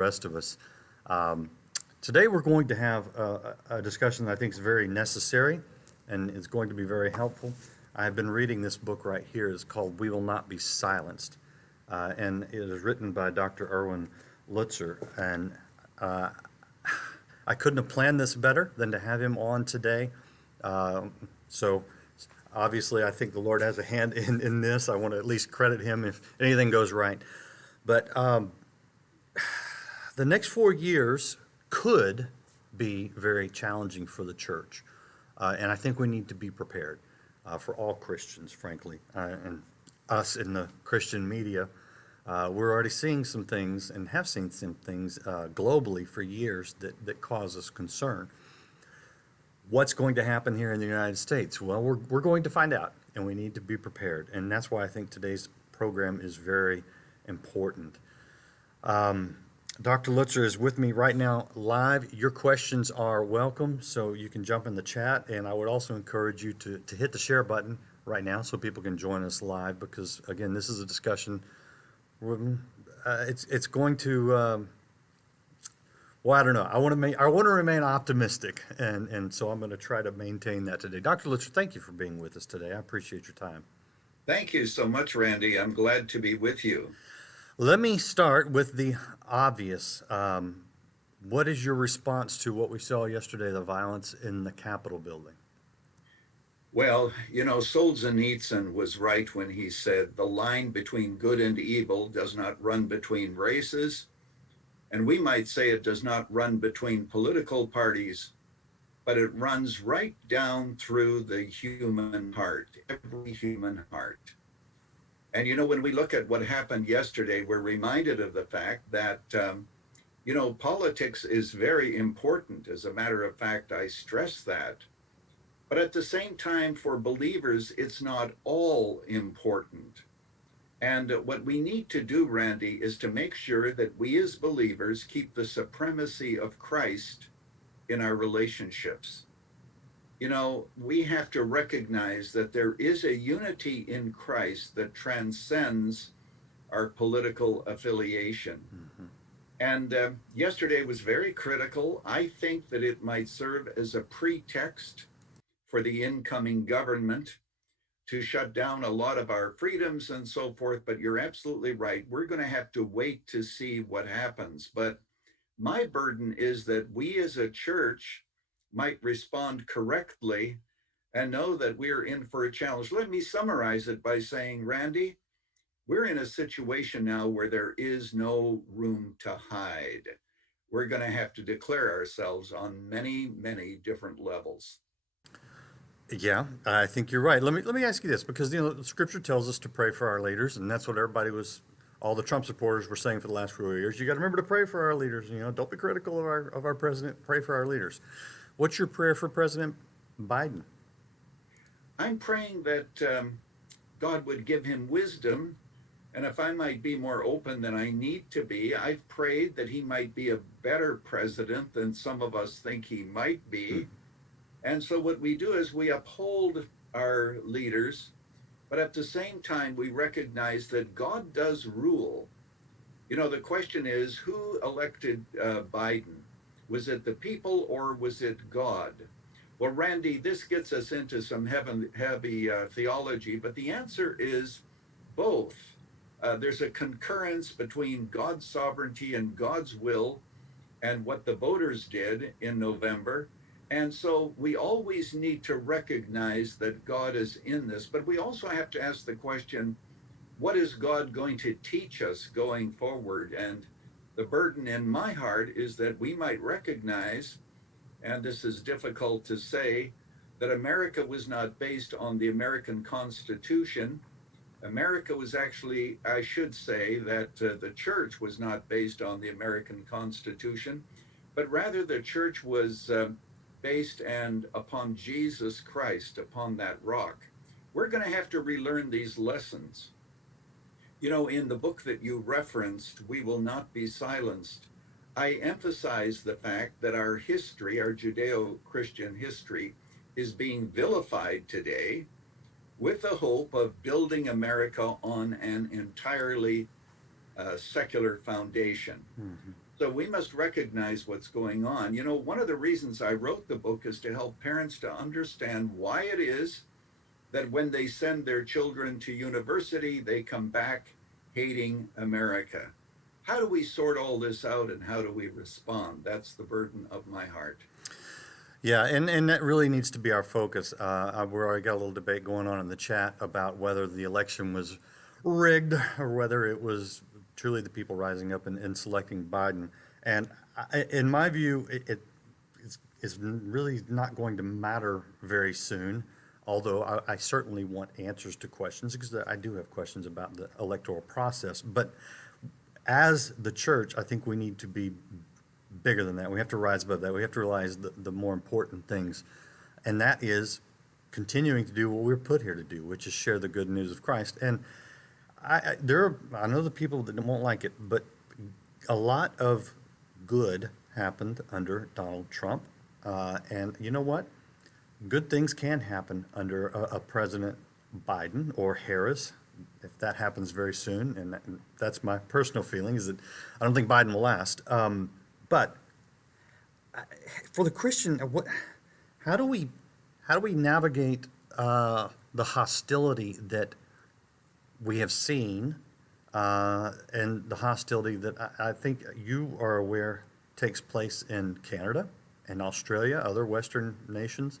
rest of us. Um, Today, we're going to have a discussion that I think is very necessary and is going to be very helpful. I have been reading this book right here. It's called We Will Not Be Silenced. And it is written by Dr. Erwin Lutzer. And I couldn't have planned this better than to have him on today. So obviously, I think the Lord has a hand in this. I want to at least credit him if anything goes right. But the next 4 years could be very challenging for the church. And I think we need to be prepared for all Christians, frankly, and us in the Christian media. We're already seeing some things and have seen some things globally for years that cause us concern. What's going to happen here in the United States? Well, we're going to find out, and we need to be prepared. And that's why I think today's program is very important. Dr. Lutzer is with me right now live. Your questions are welcome, so you can jump in the chat. And I would also encourage you to hit the share button right now so people can join us live, because, again, this is a discussion. It's going to, well, I don't know. I want to remain optimistic, and so I'm going to try to maintain that today. Dr. Lutzer, thank you for being with us today. I appreciate your time. Thank you so much, Randy. I'm glad to be with you. Let me start with the obvious. What is your response to what we saw yesterday, the violence in the Capitol building? Well, Solzhenitsyn was right when he said the line between good and evil does not run between races. And we might say it does not run between political parties, but it runs right down through the human heart, every human heart. And, when we look at what happened yesterday, we're reminded of the fact that, politics is very important. As a matter of fact, I stress that. But at the same time, for believers, it's not all important. And what we need to do, Randy, is to make sure that we as believers keep the supremacy of Christ in our relationships. We have to recognize that there is a unity in Christ that transcends our political affiliation. Mm-hmm. And yesterday was very critical. I think that it might serve as a pretext for the incoming government to shut down a lot of our freedoms and so forth. But you're absolutely right. We're going to have to wait to see what happens. But my burden is that we as a church might respond correctly and know that we're in for a challenge. Let me summarize it by saying, Randy, we're in a situation now where there is no room to hide. We're going to have to declare ourselves on many, many different levels. Yeah, I think you're right. Let me ask you this, because the Scripture tells us to pray for our leaders, and that's what all the Trump supporters were saying for the last 4 years. You got to remember to pray for our leaders. Don't be critical of our president. Pray for our leaders. What's your prayer for President Biden? I'm praying that God would give him wisdom. And if I might be more open than I need to be, I've prayed that he might be a better president than some of us think he might be. And so what we do is we uphold our leaders, but at the same time, we recognize that God does rule. The question is, who elected Biden? Was it the people or was it God? Well, Randy, this gets us into some heavy theology, but the answer is both. There's a concurrence between God's sovereignty and God's will and what the voters did in November. And so we always need to recognize that God is in this, but we also have to ask the question, what is God going to teach us going forward? And the burden in my heart is that we might recognize, and this is difficult to say, that America was not based on the American Constitution. America was actually, I should say, that the church was not based on the American Constitution, but rather the church was based and upon Jesus Christ, upon that rock. We're going to have to relearn these lessons. In the book that you referenced, We Will Not Be Silenced, I emphasize the fact that our history, our Judeo-Christian history, is being vilified today with the hope of building America on an entirely secular foundation. Mm-hmm. So we must recognize what's going on. You know, one of the reasons I wrote the book is to help parents to understand why it is that when they send their children to university, they come back hating America. How do we sort all this out and how do we respond? That's the burden of my heart. Yeah, and that really needs to be our focus. We're already got a little debate going on in the chat about whether the election was rigged or whether it was truly the people rising up and selecting Biden. And in my view, it's really not going to matter very soon. Although I certainly want answers to questions because I do have questions about the electoral process. But as the church, I think we need to be bigger than that. We have to rise above that. We have to realize the more important things, and that is continuing to do what we're put here to do, which is share the good news of Christ. And I know the people that won't like it, but a lot of good happened under Donald Trump, and you know what? Good things can happen under a President Biden or Harris, if that happens very soon. And that's my personal feeling is that I don't think Biden will last. But for the Christian, how do we navigate the hostility that we have seen, and the hostility that I think you are aware takes place in Canada and Australia, other Western nations,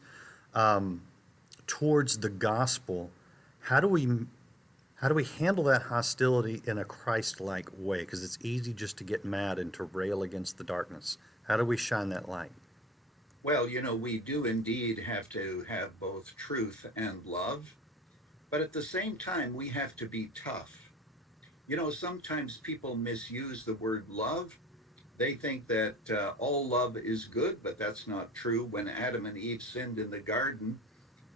towards the gospel? How do we handle that hostility in a Christ-like way? Because it's easy just to get mad and to rail against the darkness. How do we shine that light? Well, you know, we do indeed have to have both truth and love, but at the same time, we have to be tough. You know, sometimes people misuse the word love. They think that all love is good, but that's not true. When Adam and Eve sinned in the garden,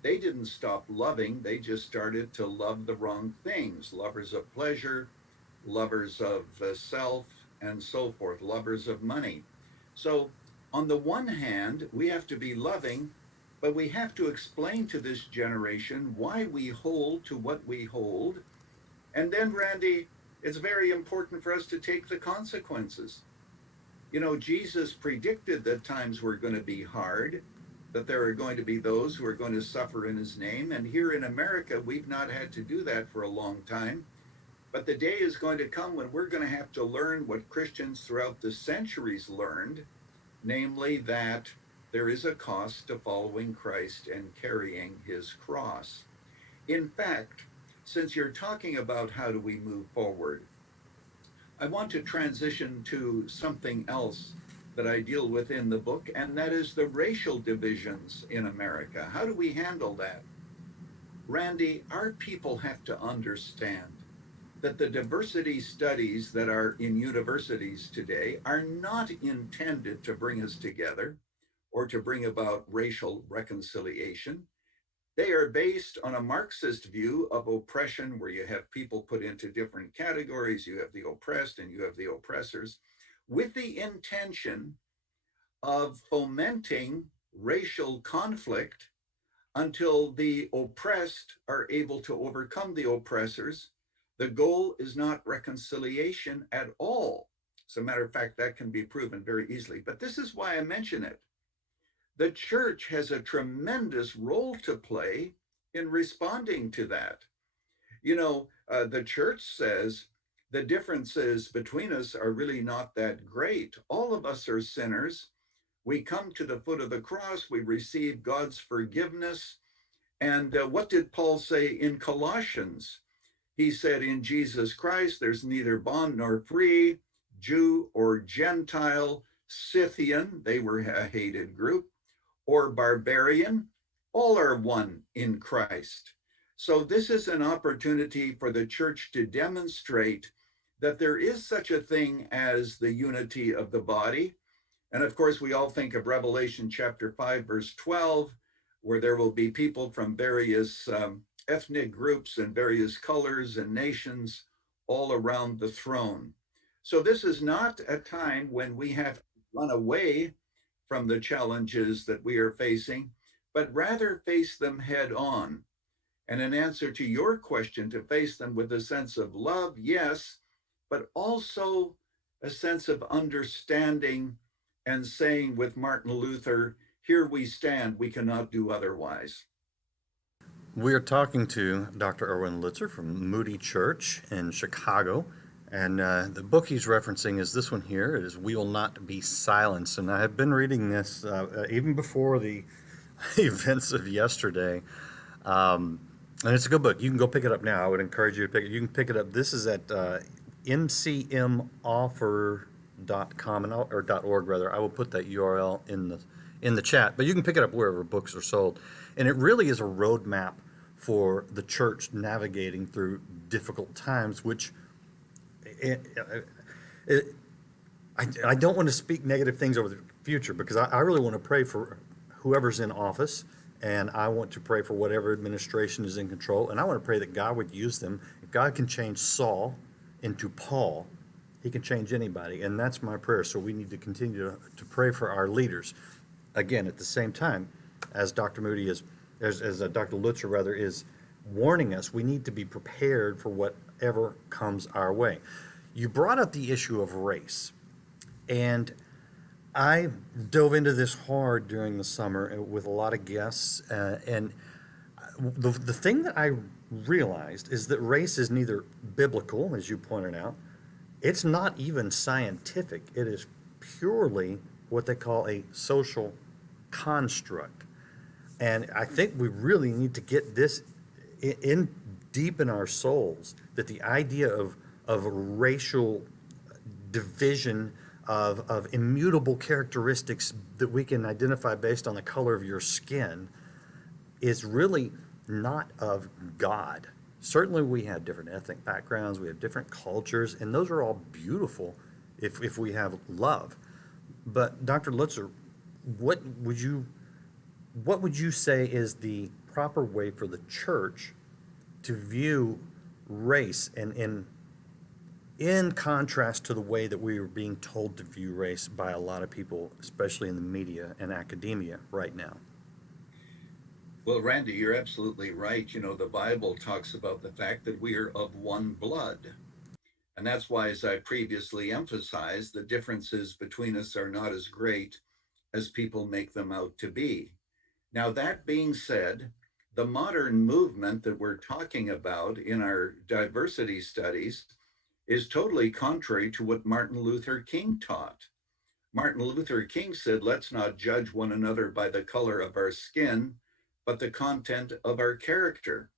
they didn't stop loving. They just started to love the wrong things: lovers of pleasure, lovers of self, and so forth, lovers of money. So, on the one hand, we have to be loving, but we have to explain to this generation why we hold to what we hold. And then, Randy, it's very important for us to take the consequences. You know, Jesus predicted that times were going to be hard, that there are going to be those who are going to suffer in his name. And here in America, we've not had to do that for a long time. But the day is going to come when we're going to have to learn what Christians throughout the centuries learned, namely that there is a cost to following Christ and carrying his cross. In fact, since you're talking about how do we move forward, I want to transition to something else that I deal with in the book, and that is the racial divisions in America. How do we handle that? Randy, our people have to understand that the diversity studies that are in universities today are not intended to bring us together or to bring about racial reconciliation. They are based on a Marxist view of oppression, where you have people put into different categories. You have the oppressed and you have the oppressors, with the intention of fomenting racial conflict until the oppressed are able to overcome the oppressors. The goal is not reconciliation at all. As a matter of fact, that can be proven very easily. But this is why I mention it. The church has a tremendous role to play in responding to that. You know, the church says the differences between us are really not that great. All of us are sinners. We come to the foot of the cross, we receive God's forgiveness. And what did Paul say in Colossians? He said, in Jesus Christ, there's neither bond nor free, Jew or Gentile, Scythian, they were a hated group, or barbarian, all are one in Christ. So this is an opportunity for the church to demonstrate that there is such a thing as the unity of the body. And of course, we all think of Revelation chapter 5, verse 12, where there will be people from various ethnic groups and various colors and nations all around the throne. So this is not a time when we have to run away from the challenges that we are facing, but rather face them head on. And in answer to your question, to face them with a sense of love, yes, but also a sense of understanding and saying with Martin Luther, here we stand, we cannot do otherwise. We are talking to Dr. Erwin Lutzer from Moody Church in Chicago. And the book he's referencing is this one here. It is We Will Not Be Silenced. And I have been reading this even before the events of yesterday. And it's a good book. You can go pick it up now. I would encourage you to pick it. You can pick it up. This is at mcmoffer.com or .org rather. I will put that URL in the chat. But you can pick it up wherever books are sold. And it really is a roadmap for the church navigating through difficult times, which I don't want to speak negative things over the future, because I really want to pray for whoever's in office, and I want to pray for whatever administration is in control, and I want to pray that God would use them. If God can change Saul into Paul, he can change anybody, and that's my prayer. So we need to continue to pray for our leaders. Again, at the same time, as Dr. Moody is, as Dr. Lutzer rather, is warning us, we need to be prepared for whatever comes our way. You brought up the issue of race, and I dove into this hard during the summer with a lot of guests, and the thing that I realized is that race is neither biblical, as you pointed out, it's not even scientific. It is purely what they call a social construct. And I think we really need to get this in deep in our souls, that the idea of racial division, of immutable characteristics that we can identify based on the color of your skin, is really not of God. Certainly we have different ethnic backgrounds, we have different cultures, and those are all beautiful if we have love. But Dr. Lutzer, what would you say is the proper way for the church to view race, and in contrast to the way that we are being told to view race by a lot of people, especially in the media and academia right now? Well, Randy, you're absolutely right. You know, the Bible talks about the fact that we are of one blood. And that's why, as I previously emphasized, the differences between us are not as great as people make them out to be. Now, that being said, the modern movement that we're talking about in our diversity studies is totally contrary to what Martin Luther King taught. Martin Luther King said, let's not judge one another by the color of our skin, but the content of our character.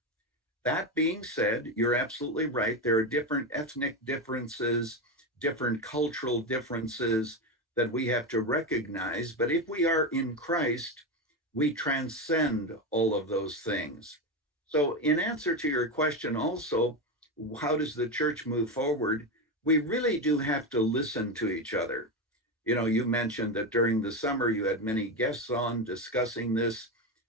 That being said, you're absolutely right. There are different ethnic differences, different cultural differences that we have to recognize. But if we are in Christ, we transcend all of those things. So, in answer to your question, also, how does the church move forward? We really do have to listen to each other. You know, you mentioned that during the summer you had many guests on discussing this,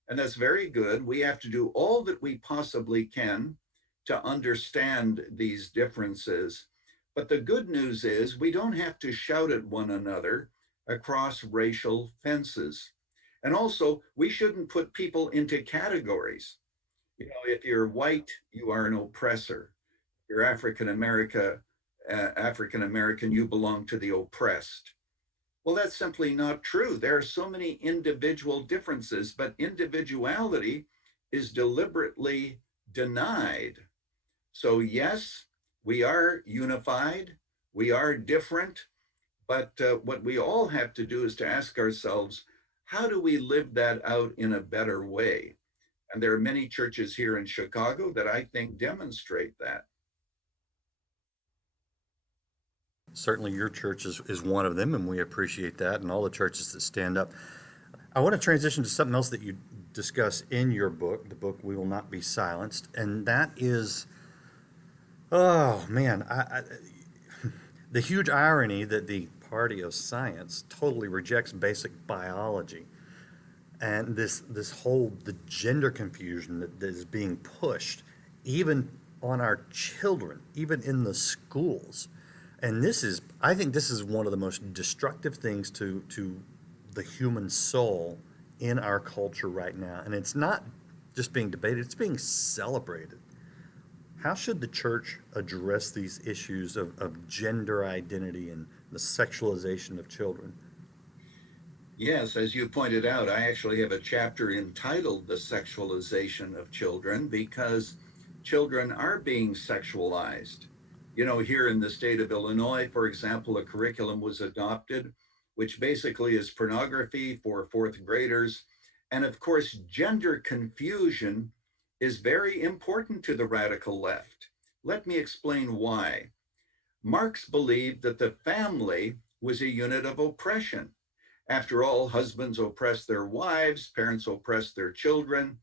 and that's very good. We have to do all that we possibly can to understand these differences. But the good news is we don't have to shout at one another across racial fences. And also, we shouldn't put people into categories. You know, if you're white, you are an oppressor. If you're African American, you belong to the oppressed. Well, that's simply not true. There are so many individual differences, but individuality is deliberately denied. So, yes, we are unified, we are different, but what we all have to do is to ask ourselves, how do we live that out in a better way? And there are many churches here in Chicago that I think demonstrate that. Certainly your church is one of them, and we appreciate that, and all the churches that stand up. I want to transition to something else that you discuss in your book, the book We Will Not Be Silenced, and that is, oh man, the huge irony that the party of science totally rejects basic biology, and this whole the gender confusion that is being pushed even on our children, even in the schools. And I think this is one of the most destructive things to the human soul in our culture right now. And it's not just being debated, it's being celebrated. How should the church address these issues of gender identity and the sexualization of children. Yes, as you pointed out, I actually have a chapter entitled The Sexualization of Children because children are being sexualized. You know, here in the state of Illinois, for example, a curriculum was adopted, which basically is pornography for fourth graders. And of course, gender confusion is very important to the radical left. Let me explain why. Marx believed that the family was a unit of oppression. After all, husbands oppressed their wives, parents oppressed their children,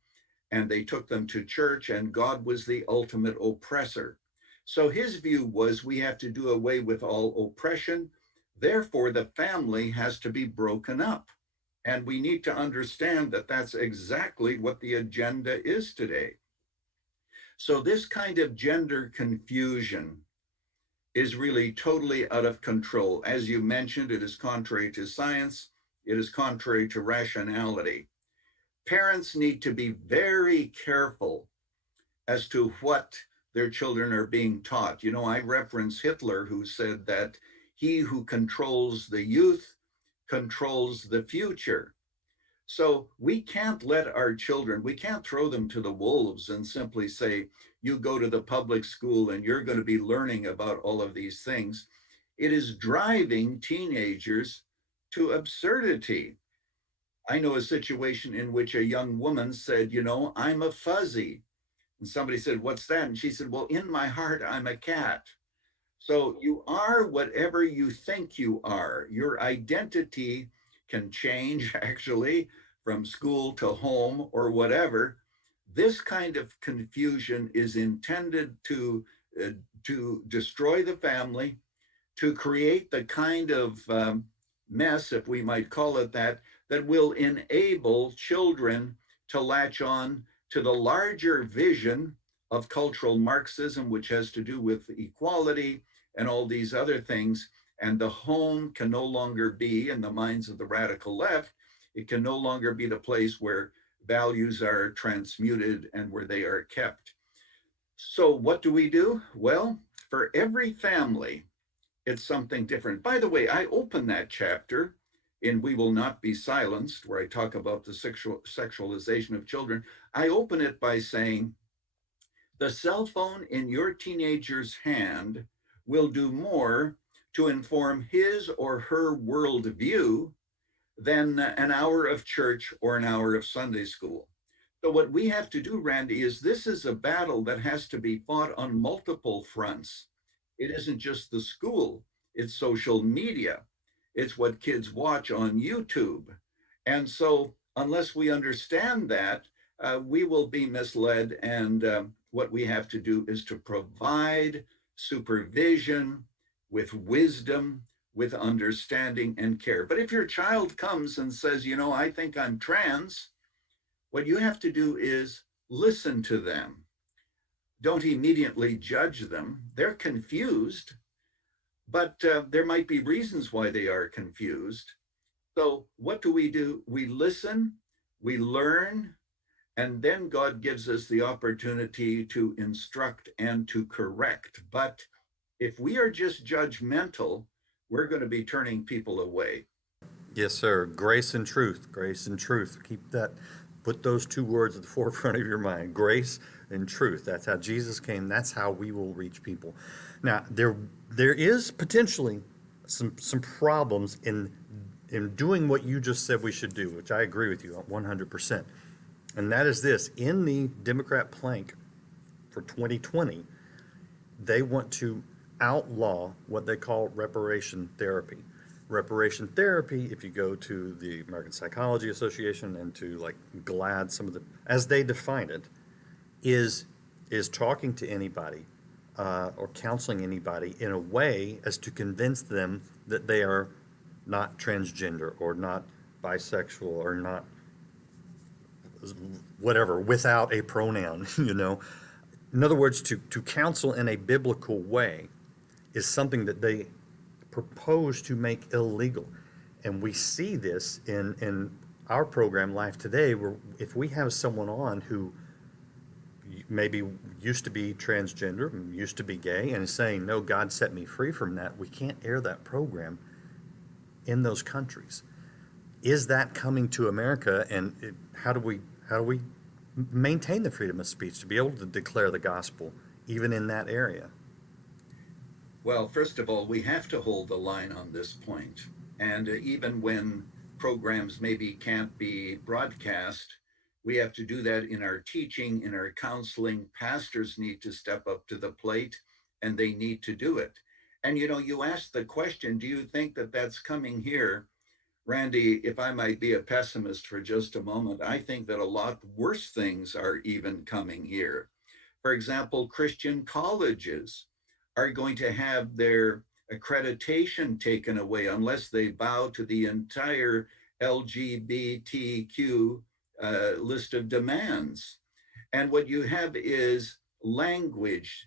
and they took them to church, and God was the ultimate oppressor. So his view was we have to do away with all oppression. Therefore, the family has to be broken up. And we need to understand that that's exactly what the agenda is today. So, this kind of gender confusion is really totally out of control. As you mentioned, it is contrary to science, it is contrary to rationality. Parents need to be very careful as to what their children are being taught. You know, I reference Hitler, who said that he who controls the youth controls the future. So we can't let our children, we can't throw them to the wolves and simply say, you go to the public school and you're going to be learning about all of these things. It is driving teenagers to absurdity. I know a situation in which a young woman said, you know, I'm a fuzzy. And somebody said, what's that? And she said, well, in my heart, I'm a cat. So you are whatever you think you are. Your identity can change actually from school to home or whatever. This kind of confusion is intended to destroy the family, to create the kind of mess, if we might call it that, that will enable children to latch on to the larger vision of cultural Marxism, which has to do with equality and all these other things. And the home can no longer be, in the minds of the radical left, it can no longer be the place where values are transmuted and where they are kept. So, what do we do? Well, for every family, it's something different. By the way, I open that chapter in We Will Not Be Silenced, where I talk about the sexualization of children. I open it by saying, the cell phone in your teenager's hand will do more to inform his or her worldview than an hour of church or an hour of Sunday school. So, what we have to do, Randy, is this is a battle that has to be fought on multiple fronts. It isn't just the school, it's social media, it's what kids watch on YouTube. And so, unless we understand that, we will be misled. And what we have to do is to provide supervision with wisdom, with understanding and care. But if your child comes and says, you know, I think I'm trans, what you have to do is listen to them. Don't immediately judge them. They're confused, but there might be reasons why they are confused. So, what do? We listen, we learn, and then God gives us the opportunity to instruct and to correct. But if we are just judgmental, we're going to be turning people away. Yes, sir. Grace and truth. Grace and truth. Keep that, put those two words at the forefront of your mind. Grace and truth. That's how Jesus came. That's how we will reach people. Now, there is potentially some problems in doing what you just said we should do, which I agree with you 100%. And that is this: in the Democrat plank for 2020, they want to outlaw what they call reparation therapy. Reparation therapy, if you go to the American Psychology Association and to like GLAAD, some of the, as they define it, is talking to anybody or counseling anybody in a way as to convince them that they are not transgender or not bisexual or not whatever, without a pronoun, you know. In other words, to counsel in a biblical way is something that they propose to make illegal. And we see this in our program, Life Today, where if we have someone on who maybe used to be transgender, used to be gay, and is saying, no, God set me free from that. We can't air that program in those countries. Is that coming to America, and how do we maintain the freedom of speech to be able to declare the gospel even in that area? Well, first of all, we have to hold the line on this point. And even when programs maybe can't be broadcast, we have to do that in our teaching, in our counseling. Pastors need to step up to the plate and they need to do it. And you asked the question, do you think that that's coming here? Randy, if I might be a pessimist for just a moment, I think that a lot worse things are even coming here. For example, Christian colleges are going to have their accreditation taken away unless they bow to the entire LGBTQ list of demands. And what you have is language,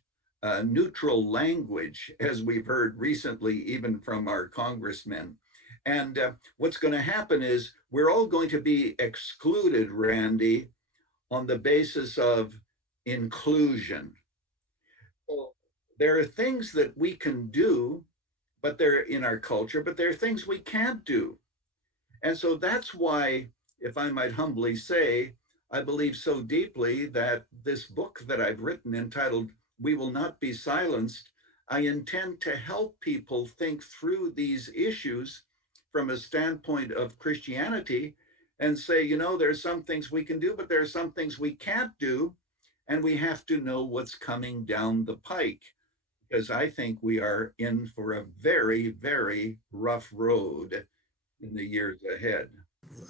neutral language, as we've heard recently, even from our congressmen. And what's going to happen is we're all going to be excluded, Randy, on the basis of inclusion. So there are things that we can do, but they're in our culture, but there are things we can't do. And so that's why, if I might humbly say, I believe so deeply that this book that I've written entitled We Will Not Be Silenced, I intend to help people think through these issues from a standpoint of Christianity and say, there's some things we can do, but there are some things we can't do. And we have to know what's coming down the pike, because I think we are in for a very, very rough road in the years ahead.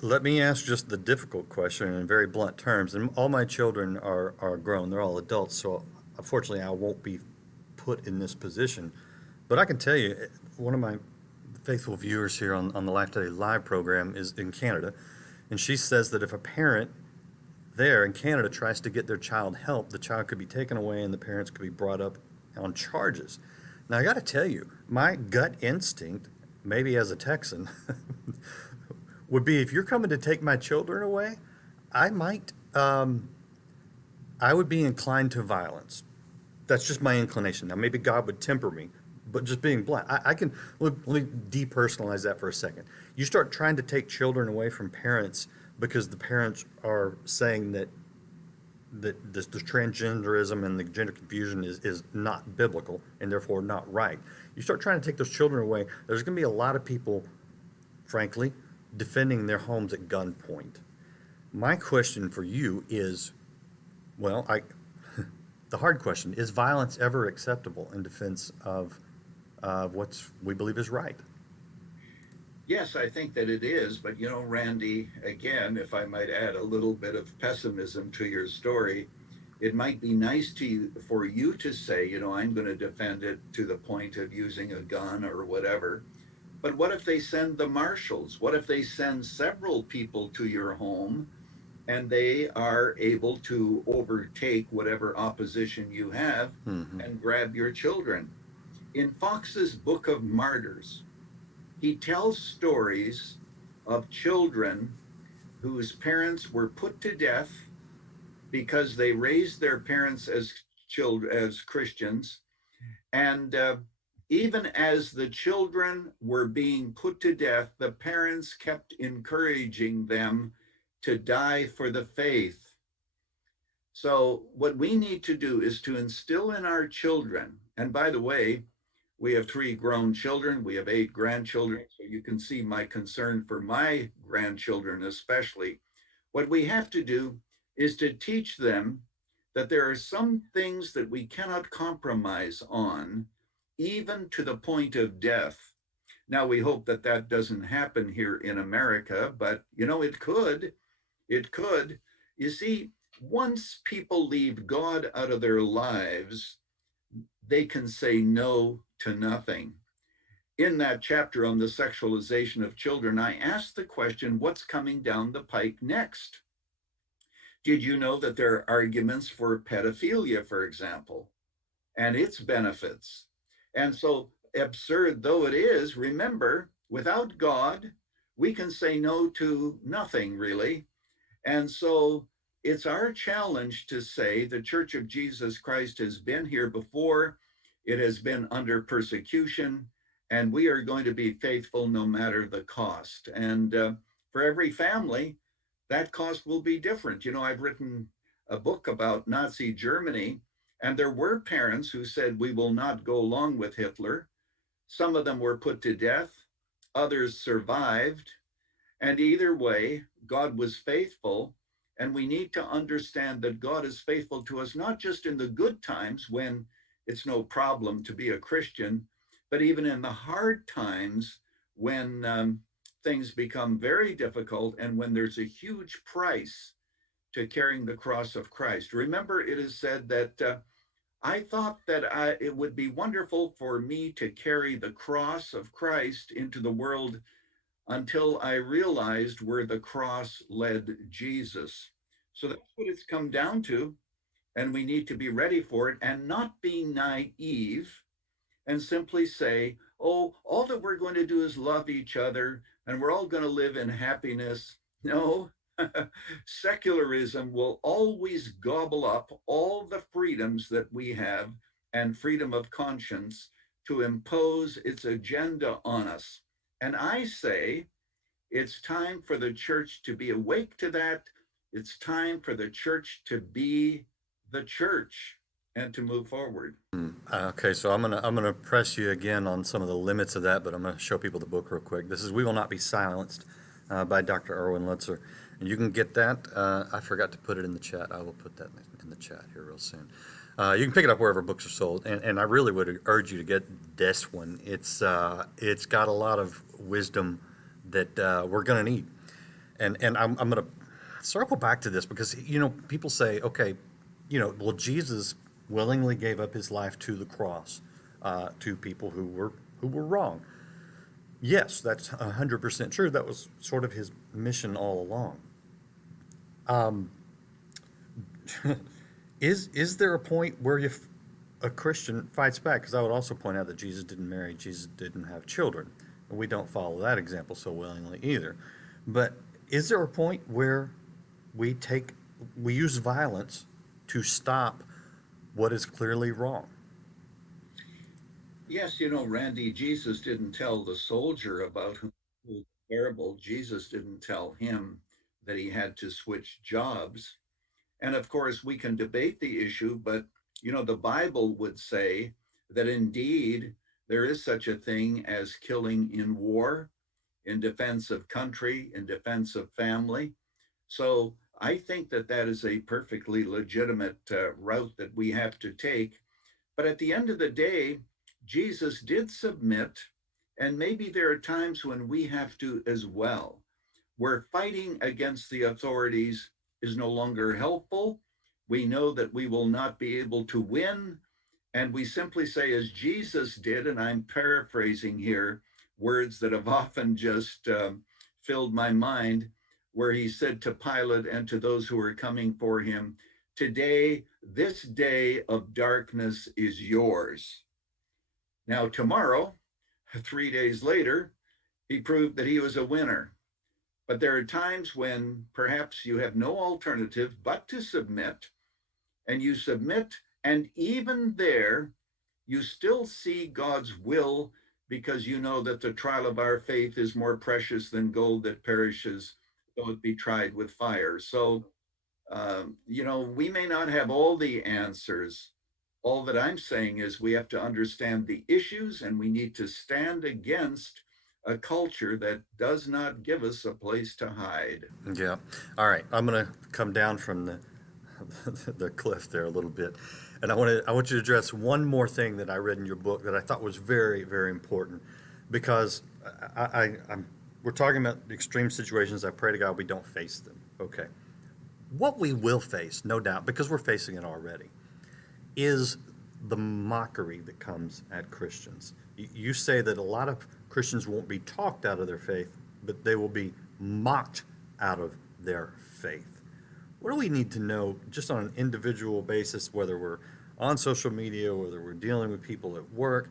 Let me ask just the difficult question in very blunt terms. And all my children are grown, they're all adults, so unfortunately I won't be put in this position. But I can tell you, one of my faithful viewers here on the Life Today Live program is in Canada, and she says that if a parent there in Canada tries to get their child help, the child could be taken away and the parents could be brought up on charges. Now, I got to tell you, my gut instinct, maybe as a Texan, would be if you're coming to take my children away, I might, I would be inclined to violence. That's just my inclination. Now, maybe God would temper me, but just being blunt, I can, let me depersonalize that for a second. You start trying to take children away from parents because the parents are saying that the transgenderism and the gender confusion is not biblical and therefore not right. You start trying to take those children away, there's going to be a lot of people, frankly, defending their homes at gunpoint. My question for you is, well, the hard question, is violence ever acceptable in defense of what we believe is right? Yes, I think that it is. But, Randy, again, if I might add a little bit of pessimism to your story, it might be nice for you to say, I'm going to defend it to the point of using a gun or whatever. But what if they send the marshals? What if they send several people to your home and they are able to overtake whatever opposition you have Mm-hmm. and grab your children? In Fox's Book of Martyrs, he tells stories of children whose parents were put to death because they raised their parents as children, as Christians. And even as the children were being put to death, the parents kept encouraging them to die for the faith. So, what we need to do is to instill in our children, and by the way, we have 3 grown children, we have 8 grandchildren, so you can see my concern for my grandchildren, especially. What we have to do is to teach them that there are some things that we cannot compromise on, even to the point of death. Now, we hope that that doesn't happen here in America, but it could. It could. You see, once people leave God out of their lives, they can say no to nothing. In that chapter on the sexualization of children, I asked the question, what's coming down the pike next? Did you know that there are arguments for pedophilia, for example, and its benefits? And so, absurd though it is, remember, without God, we can say no to nothing, really. And so, it's our challenge to say the Church of Jesus Christ has been here before, it has been under persecution, and we are going to be faithful no matter the cost. And for every family, that cost will be different. You know, I've written a book about Nazi Germany, and there were parents who said, we will not go along with Hitler. Some of them were put to death, others survived. And either way, God was faithful. And we need to understand that God is faithful to us, not just in the good times when it's no problem to be a Christian, but even in the hard times when things become very difficult and when there's a huge price to carrying the cross of Christ. Remember, it is said that I thought that it would be wonderful for me to carry the cross of Christ into the world until I realized where the cross led Jesus. So that's what it's come down to. And we need to be ready for it and not be naive and simply say, oh, all that we're going to do is love each other and we're all going to live in happiness. No, secularism will always gobble up all the freedoms that we have and freedom of conscience to impose its agenda on us. And I say, it's time for the church to be awake to that. It's time for the church to be the church and to move forward. Okay, so I'm gonna press you again on some of the limits of that, but I'm gonna show people the book real quick. This is "We Will Not Be Silenced" by Dr. Erwin Lutzer, and you can get that. I forgot to put it in the chat. I will put that in the chat here real soon. You can pick it up wherever books are sold, and I really would urge you to get this one. It's got a lot of wisdom that we're gonna need, and I'm gonna circle back to this because people say, okay, well, Jesus willingly gave up his life to the cross to people who were wrong. Yes, that's 100% true. That was sort of his mission all along. Is there a point where a Christian fights back? Because I would also point out that Jesus didn't marry, Jesus didn't have children. And we don't follow that example so willingly either. But is there a point where we use violence to stop what is clearly wrong? Yes, you know, Randy, Jesus didn't tell the soldier about whom he told the parable. Jesus didn't tell him that he had to switch jobs. And of course, we can debate the issue, but you know, the Bible would say that indeed there is such a thing as killing in war, in defense of country, in defense of family. So I think that that is a perfectly legitimate route that we have to take. But at the end of the day, Jesus did submit, and maybe there are times when we have to as well, where fighting against the authorities is no longer helpful. We know that we will not be able to win. And we simply say, as Jesus did, and I'm paraphrasing here words that have often just filled my mind, where he said to Pilate and to those who were coming for him, today, this day of darkness is yours. Now, tomorrow, 3 days later, he proved that he was a winner. But there are times when perhaps you have no alternative but to submit, and you submit, and even there, you still see God's will because you know that the trial of our faith is more precious than gold that perishes, though it be tried with fire. So, you know, we may not have all the answers. All that I'm saying is we have to understand the issues and we need to stand against a culture that does not give us a place to hide. Yeah. All right. I'm going to come down from the cliff there a little bit, and I want you to address one more thing that I read in your book that I thought was very, very important, because we're talking about extreme situations. I pray to God we don't face them. Okay. What we will face, no doubt, because we're facing it already, is the mockery that comes at Christians. You say that a lot of Christians won't be talked out of their faith, but they will be mocked out of their faith. What do we need to know just on an individual basis, whether we're on social media, whether we're dealing with people at work?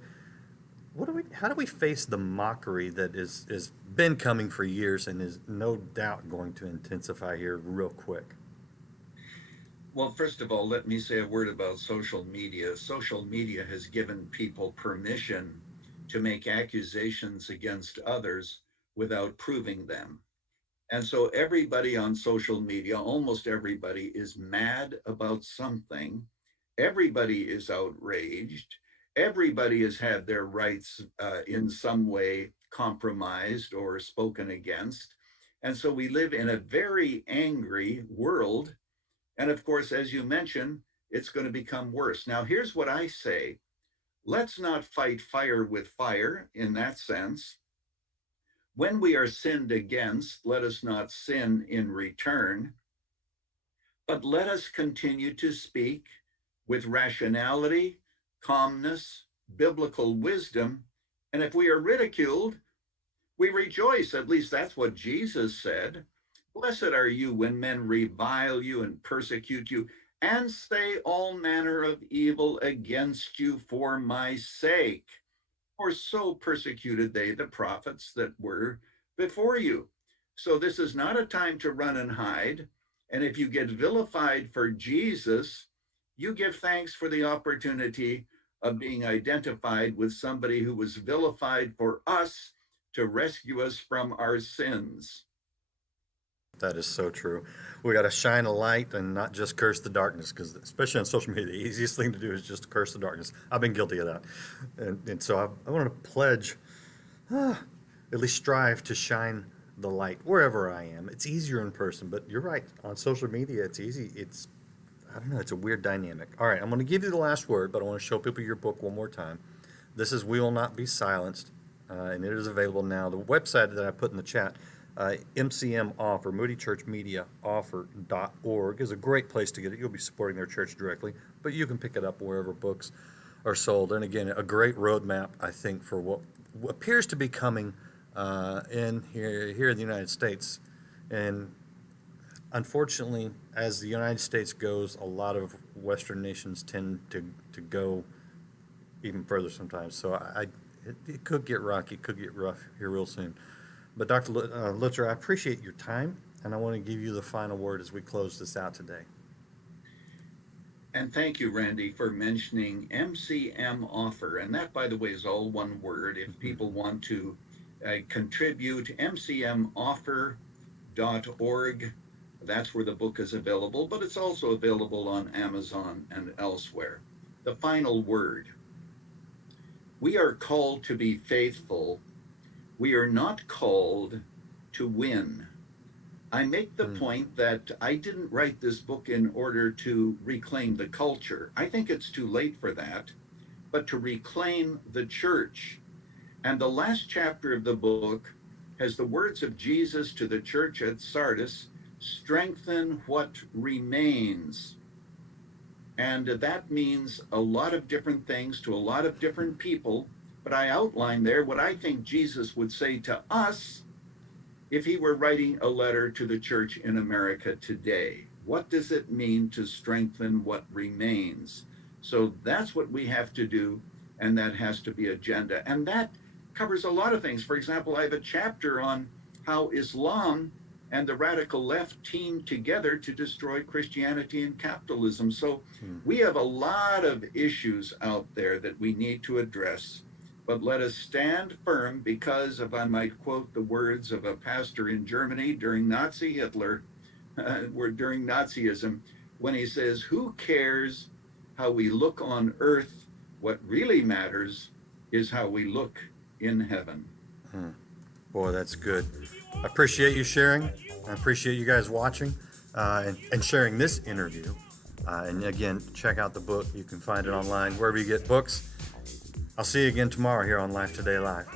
How do we face the mockery that is been coming for years and is no doubt going to intensify here real quick? Well, first of all, let me say a word about social media. Social media has given people permission to make accusations against others without proving them. And so everybody on social media, almost everybody, is mad about something. Everybody is outraged. Everybody has had their rights in some way compromised or spoken against. And so we live in a very angry world. And of course, as you mentioned, it's going to become worse. Now, here's what I say: let's not fight fire with fire in that sense. When we are sinned against, let us not sin in return, but let us continue to speak with rationality, calmness, biblical wisdom. And if we are ridiculed, we rejoice. At least that's what Jesus said. Blessed are you when men revile you and persecute you and say all manner of evil against you for my sake. For so persecuted they the prophets that were before you. So this is not a time to run and hide. And if you get vilified for Jesus, you give thanks for the opportunity of being identified with somebody who was vilified for us to rescue us from our sins. That is so true. We got to shine a light and not just curse the darkness, because especially on social media, the easiest thing to do is just to curse the darkness. I've been guilty of that. And so I want to pledge, at least strive to shine the light wherever I am. It's easier in person, but you're right. On social media, it's easy. I don't know, it's a weird dynamic. All right, I'm going to give you the last word, but I want to show people your book one more time. This is We Will Not Be Silenced, and it is available now. The website that I put in the chat, MCM Offer, Moody Church Media Offer.org, is a great place to get it. You'll be supporting their church directly, but you can pick it up wherever books are sold. And again, a great roadmap, I think, for what appears to be coming in here in the United States. And unfortunately, as the United States goes, a lot of Western nations tend to go even further sometimes. So it could get rocky, it could get rough here real soon. But Dr. Lutzer, I appreciate your time, and I want to give you the final word as we close this out today. And thank you, Randy, for mentioning MCM Offer. And that, by the way, is all one word. If people want to contribute, mcmoffer.org. That's where the book is available, but it's also available on Amazon and elsewhere. The final word: we are called to be faithful. We are not called to win. I make the point that I didn't write this book in order to reclaim the culture. I think it's too late for that, but to reclaim the church. And the last chapter of the book has the words of Jesus to the church at Sardis: strengthen what remains. And that means a lot of different things to a lot of different people. But I outline there what I think Jesus would say to us if he were writing a letter to the church in America today. What does it mean to strengthen what remains? So that's what we have to do, and that has to be agenda. And that covers a lot of things. For example, I have a chapter on how Islam and the radical left teamed together to destroy Christianity and capitalism. So we have a lot of issues out there that we need to address. But let us stand firm because, if I might quote the words of a pastor in Germany during Nazi Hitler, during Nazism, when he says, "Who cares how we look on earth? What really matters is how we look in heaven." Boy, that's good. I appreciate you sharing. I appreciate you guys watching and sharing this interview. And again, check out the book. You can find it online wherever you get books. I'll see you again tomorrow here on Life Today Live.